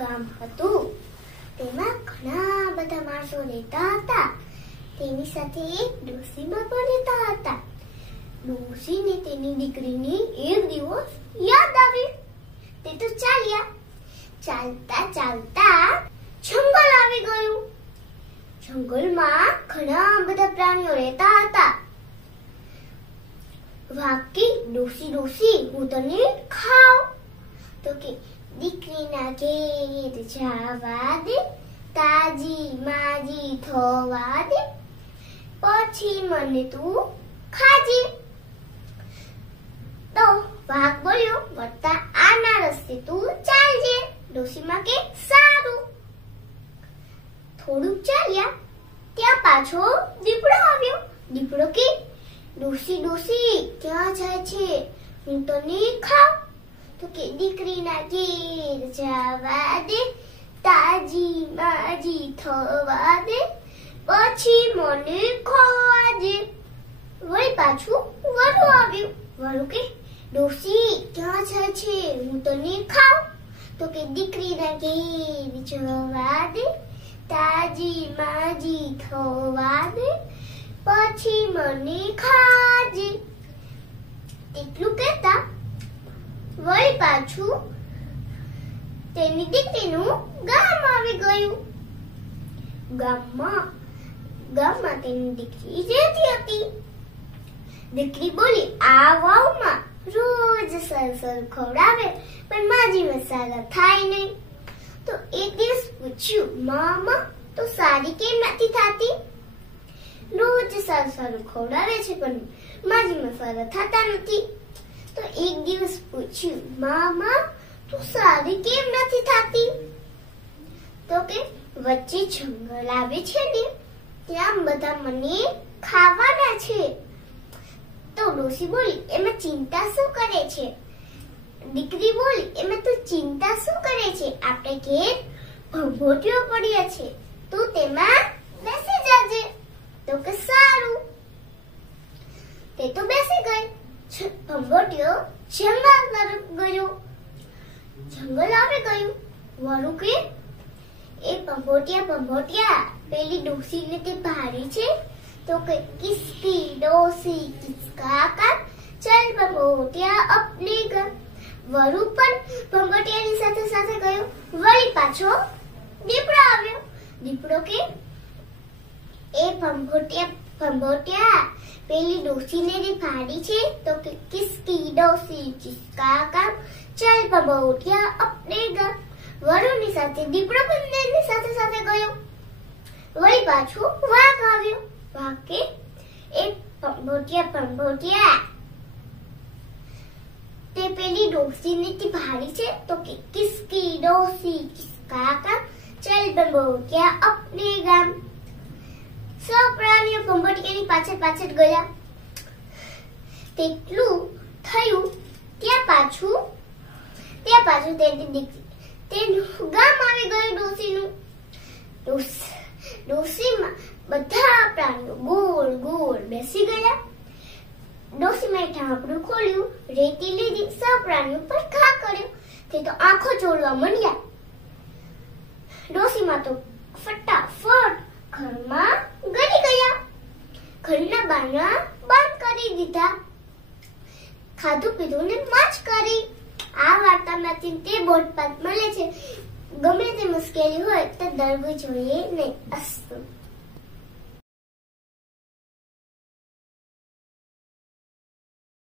ગામ હતું. તેમાં ઘણા બધા માણસો રહેતા હતા. તેની સાથે એક ડોશીબા પણ રહેતા હતા. ડોશીને તેની દીકરીની એક દિવસ યાદ આવી. તે તો ચાલ્યા. ચાલતા ચાલતા જંગલ આવી ગયું. જંગલમાં ઘણા બધા પ્રાણીઓ રહેતા હતા. વાકી ડોશી ડોશી હું તને ખાવ. તો કે દીકરીના ઘેર જવા દે, તાજી માજી થવા દે, પછી મને તું ખાજે. તો વાઘ બોલ્યો વળતા આના રસ્તે તું ચાલજે. ડોશીમાં કે સારું. થોડુંક ચાલ્યા ત્યાં પાછો દીપડો આવ્યો. દીપડો કે ડોશી ડોશી ક્યાં જાય છે? હું તને ખાવ. તો કે દીકરીના ઘેર જવા દે, તાજી માજી થવા દે, પછી મને ખવાજે. વળી પાછું વરુ આવ્યું. વરુ કે ડોશી ક્યાં જાય છે? હું તને ખાવ. તો કે દીકરીના ઘેર જવા દે, તાજી માજી થવા દે, પછી મને ખાજે. એટલું કહેતા વળી પાછું તેની દીકરીનું ગામ આવી ગયું. ગામમાં તેની દીકરી રહેતી હતી. દીકરી બોલી આ વાવમાં રોજ સરસર ખવડાવે પણ માજી મસાલા થાય નહીં. તો એક દિવસ પૂછ્યું મામા તો સારી કેમ નથી થતી? રોજ સરસર ખવડાવે છે પણ માજી મસાલા થતા નથી. તો એક દિવસ પૂછ્યું મામા તું સારી કેમ નથી થતી? તો કે વચ્ચે જંગલ આવે છે ને ત્યાં બધા મને ખાવાના છે. તો ડોશી બોલી એમાં ચિંતા શું કરે છે? દીકરી બોલી એમાં તું ચિંતા શું કરે છે? આપણે ઘેર ભંભોટીઓ પડ્યા છે, તું તેમાં બેસી જાજે. તો કે સારું. તે તો બેસી ગઈ. ભંભોટીઓ જંગલ તરફ ગયો. જંગલ આવી ગયું. વરુ કે એ ભંભોટિયા પેલી ડોશીને તે ભારી છે. તો કે કિસકી ડોશી કિસકા કા, ચલ ભંભોટિયા અપને ઘર. વરુ પણ ભંભોટિયાની સાથે સાથે ગયો. વળી પાછો દીપડો આવ્યો. દીપડો કે એ ભંભોટિયા પેલી ડોશીને રે ભાડી છે. તો કે કિસકી ડોશી કિસકા કા, ચલ ભંભોટિયા અપને ઘર. વરુની સાથે દીપડો બંનેની સાથે સાથે ગયો. વળી પાછું વાઘ આવ્યો. વાઘ કે એ ભંભોટિયા તે પેલી ડોશીને તે ભાડી છે. તો કે કિસકી ડોશી કિસકા કા, ચલ ભંભોટિયા અપને ગામ. સૌ પ્રાણીઓ ભંભોટિયાની પાછળ પાછળ ગયા. તેટલું થયું ત્યાં પાછું તેની દીકરી તેનું ગામ આવી ગયું ડોશીનું. ડોશીમાં બધા પ્રાણીઓ ગોળ ગોળ બેસી ગયા. ડોશીમાં ઢાંકણું ખોલ્યું, રેતી લીધી, સૌ પ્રાણીઓ પર ઘા કર્યો. તે તો આંખો ચોળવા માંડ્યા. ડોશીમાં તો ફટાફટ ઘરમાં ગળી ગયા. ઘરના બારણા બંધ કરી દીધા. ખાધું પીધું ને મોજ કરી. આ વાર્તામાંથી તે બોધપાઠ મળે છે ગમે તે મુશ્કેલી હોય તો ડરવું જોઈએ નહીં. અસ્તુ.